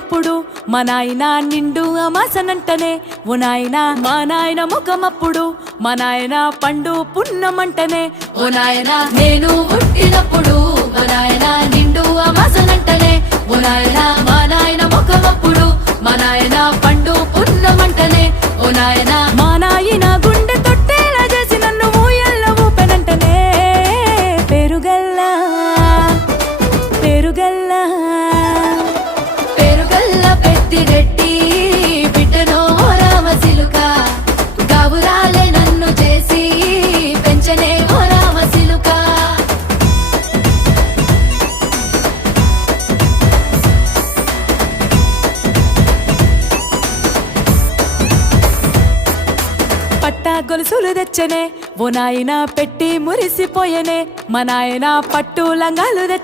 పుట్టినప్పుడు మా నాయన నిండు అమాసనంటనే ఓ నాయన మా నాయన ముఖమప్పుడు మా నాయన పండు పున్నమంటనే ఓ నాయన నేను పుట్టినప్పుడు మా నాయన నిండు అమాసనంటనే ఓ నాయన మా నాయన ముఖమప్పుడు మా నాయన పండు పున్నమంటనే ఓ నాయన మా నాయన గుండె తొట్టేలా చేసి నన్ను ఊయల్ల ఊపెనంటనే పెరుగల్లా పెరుగల్లా పెరుగల్ల పెద్దిరెడ్డి బిడ్డనో రామసిలుక గావురాలే నన్ను చేసి పెంచనే ఓ రామసిలుక పట్టా గొలుసులు తెచ్చనే ఓ నాయన పెట్టి మురిసిపోయనే మా నాయన పట్టు లంగాలు